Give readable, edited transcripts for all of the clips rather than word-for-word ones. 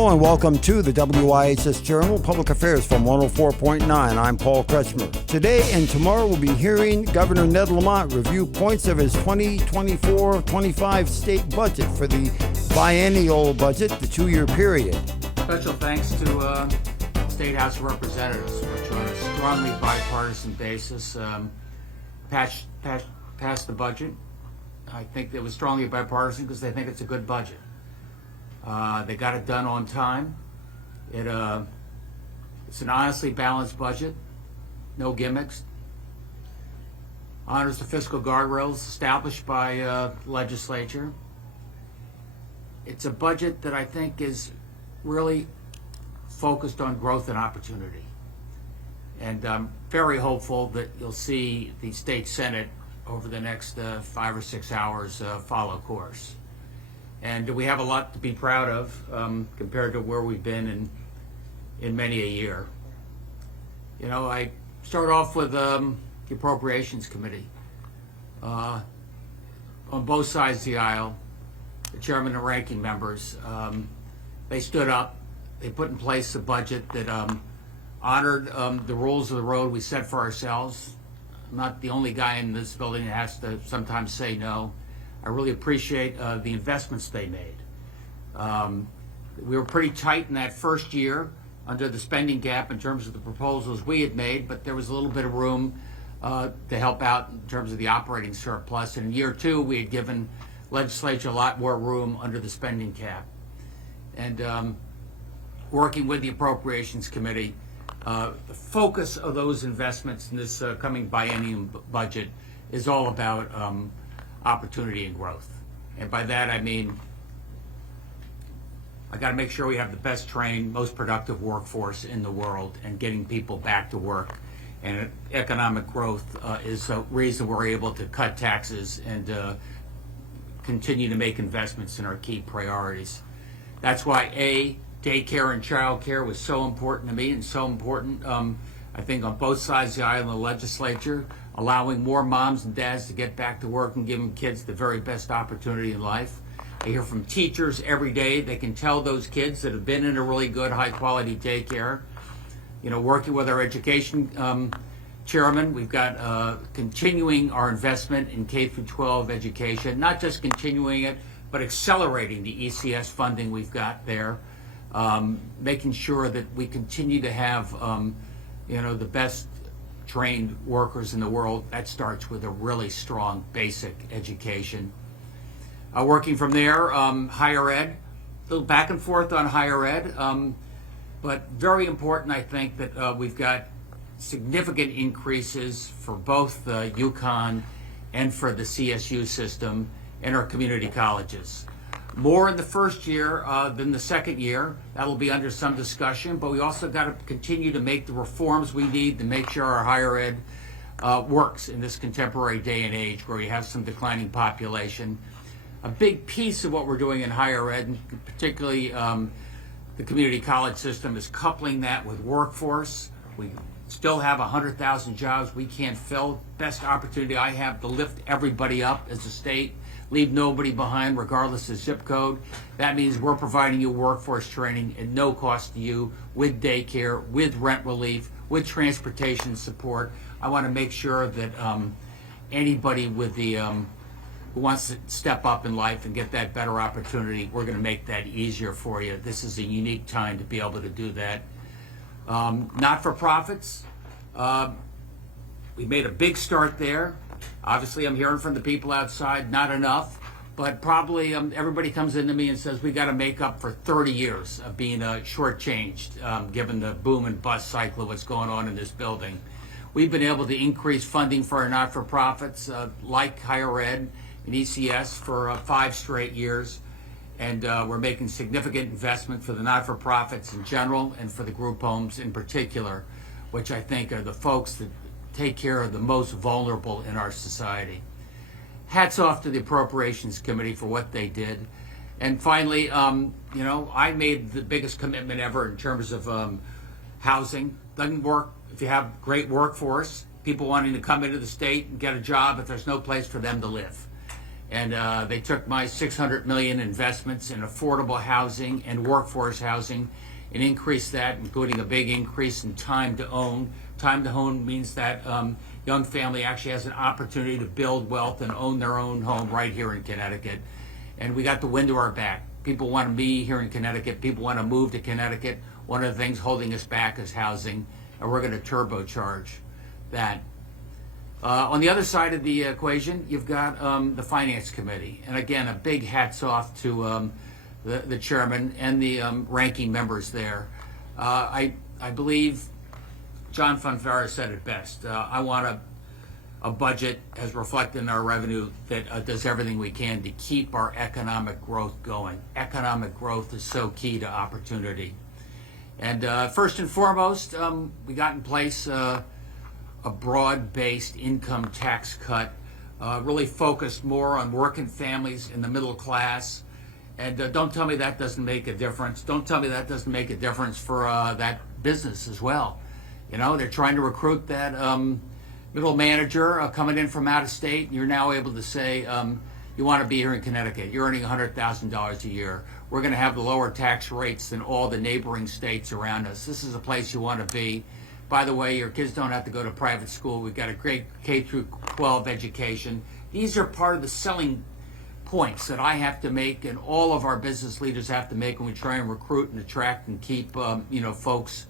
Hello and welcome to the WIHS Journal Public Affairs from 104.9. I'm Paul Kretschmer. Today and tomorrow we'll be hearing Governor Ned Lamont review points of his 2024-25 state budget for the biennial budget, the two-year period. Special thanks to State House of Representatives, which on a strongly bipartisan basis passed the budget. I think it was strongly bipartisan because they think it's a good budget. They got it done on time. It's an honestly balanced budget, no gimmicks. Honors the fiscal guardrails established by the legislature. It's a budget that I think is really focused on growth and opportunity. And I'm very hopeful that you'll see the state Senate over the next 5 or 6 hours follow course. And we have a lot to be proud of compared to where we've been in many a year. You know, I start off with the Appropriations Committee. On both sides of the aisle, the chairman and ranking members, they stood up, they put in place a budget that honored the rules of the road we set for ourselves. I'm not the only guy in this building that has to sometimes say no. I really appreciate the investments they made. We were pretty tight in that first year under the spending gap in terms of the proposals we had made, but there was a little bit of room to help out in terms of the operating surplus. And in year two, we had given legislature a lot more room under the spending cap. And working with the Appropriations Committee, the focus of those investments in this coming biennium budget is all about opportunity and growth. And by that I mean I got to make sure we have the best trained, most productive workforce in the world and getting people back to work. And economic growth is a reason we're able to cut taxes and continue to make investments in our key priorities. That's why daycare and childcare was so important to me and so important, I think, on both sides of the aisle in the legislature, allowing more moms and dads to get back to work and giving kids the very best opportunity in life. I hear from teachers every day. They can tell those kids that have been in a really good, high-quality daycare. You know, working with our education chairman, we've got continuing our investment in K-12 education, not just continuing it, but accelerating the ECS funding we've got there, making sure that we continue to have, the best trained workers in the world. That starts with a really strong basic education. Working from there, higher ed, a little back and forth on higher ed, but very important, I think, that we've got significant increases for both the UConn and for the CSU system in our community colleges. More in the first year than the second year. That'll be under some discussion, but we also got to continue to make the reforms we need to make sure our higher ed works in this contemporary day and age where we have some declining population. A big piece of what we're doing in higher ed, and particularly the community college system, is coupling that with workforce. We still have 100,000 jobs we can't fill. Best opportunity I have to lift everybody up as a state, leave nobody behind regardless of zip code. That means we're providing you workforce training at no cost to you, with daycare, with rent relief, with transportation support. I want to make sure that anybody with the who wants to step up in life and get that better opportunity, we're going to make that easier for you. This is a unique time to be able to do that. Not-for-profits, we made a big start there. Obviously, I'm hearing from the people outside, not enough, but probably everybody comes into me and says we got to make up for 30 years of being shortchanged, given the boom and bust cycle of what's going on in this building. We've been able to increase funding for our not-for-profits, like higher ed and ECS, for 5 straight years, and we're making significant investment for the not-for-profits in general and for the group homes in particular, which I think are the folks that take care of the most vulnerable in our society. Hats off to the Appropriations Committee for what they did. And finally, I made the biggest commitment ever in terms of housing. Doesn't work if you have great workforce, people wanting to come into the state and get a job if there's no place for them to live. And they took my $600 million investments in affordable housing and workforce housing and increased that, including a big increase in time to own. Time to own means that young family actually has an opportunity to build wealth and own their own home right here in Connecticut. And we got the wind to our back. People want to be here in Connecticut. People want to move to Connecticut. One of the things holding us back is housing, and we're going to turbocharge that. On the other side of the equation, you've got the Finance Committee. And again, a big hats off to the chairman and the ranking members there. I believe John Fonfara said it best. I want a budget as reflected in our revenue that does everything we can to keep our economic growth going. Economic growth is so key to opportunity. And first and foremost, we got in place a broad-based income tax cut, really focused more on working families in the middle class. And don't tell me that doesn't make a difference. Don't tell me that doesn't make a difference for that business as well. You know, they're trying to recruit that middle manager coming in from out of state, and you're now able to say, you want to be here in Connecticut. You're earning $100,000 a year. We're going to have the lower tax rates than all the neighboring states around us. This is a place you want to be. By the way, your kids don't have to go to private school. We've got a great K through 12 education. These are part of the selling points that I have to make, and all of our business leaders have to make when we try and recruit and attract and keep folks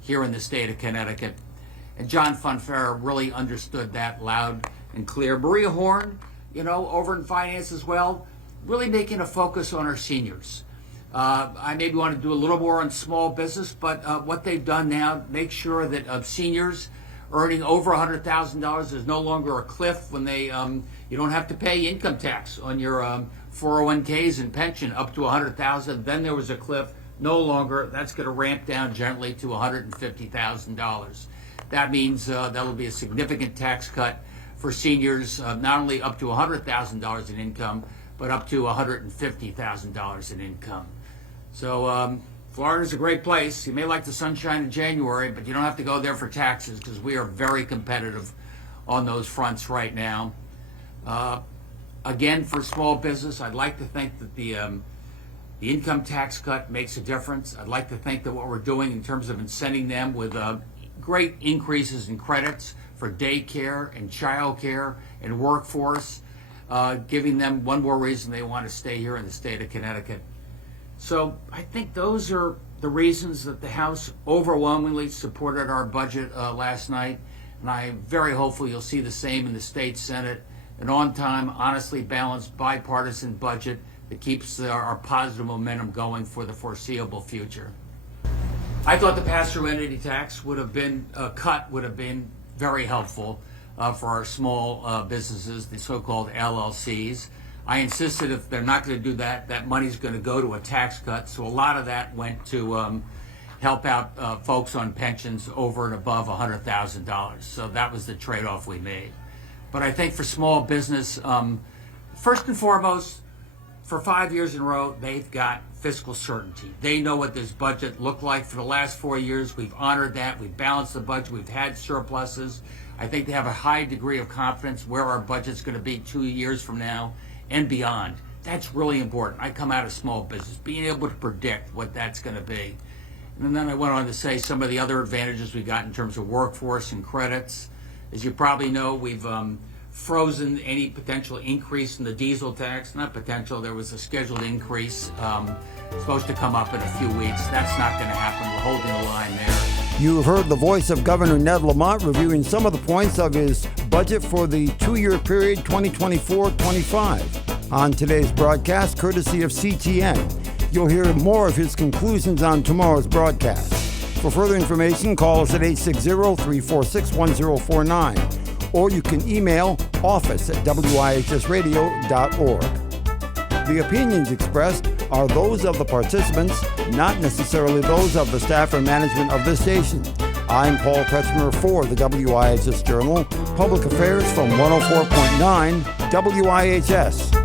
here in the state of Connecticut. And John Fonfara really understood that loud and clear. Maria Horn, over in finance as well, really making a focus on our seniors. I maybe want to do a little more on small business, but what they've done now, make sure that seniors earning over $100,000 is no longer a cliff when they you don't have to pay income tax on your 401ks and pension up to $100,000. Then there was a cliff. No longer. That's going to ramp down gently to $150,000. That means that'll be a significant tax cut for seniors, not only up to $100,000 in income, but up to $150,000 in income. So Florida's a great place. You may like the sunshine in January, but you don't have to go there for taxes because we are very competitive on those fronts right now. Again, for small business, I'd like to think that the income tax cut makes a difference. I'd like to think that what we're doing in terms of incenting them with great increases in credits for daycare and childcare and workforce, giving them one more reason they want to stay here in the state of Connecticut. So I think those are the reasons that the House overwhelmingly supported our budget last night, and I'm very hopeful you'll see the same in the state Senate, an on-time, honestly balanced, bipartisan budget that keeps our positive momentum going for the foreseeable future. I thought the pass-through entity tax would have been very helpful for our small businesses, the so-called LLCs. I insisted if they're not going to do that, that money's going to go to a tax cut. So a lot of that went to help out folks on pensions over and above $100,000. So that was the trade-off we made. But I think for small business, first and foremost, for 5 years in a row, they've got fiscal certainty. They know what this budget looked like for the last 4 years. We've honored that. We've balanced the budget. We've had surpluses. I think they have a high degree of confidence where our budget's going to be 2 years from now and beyond. That's really important. I come out of small business, being able to predict what that's going to be. And then I went on to say some of the other advantages we got in terms of workforce and credits. As you probably know, we've frozen any potential increase in the diesel tax. Not potential, there was a scheduled increase supposed to come up in a few weeks. That's not going to happen. We're holding the line there. You have heard the voice of Governor Ned Lamont reviewing some of the points of his budget for the 2-year period 2024-25. On today's broadcast, courtesy of CTN, you'll hear more of his conclusions on tomorrow's broadcast. For further information, call us at 860-346-1049. Or you can email office@wihsradio.org. The opinions expressed are those of the participants, not necessarily those of the staff or management of this station. I'm Paul Kretschmer for the WIHS Journal, Public Affairs from 104.9 WIHS.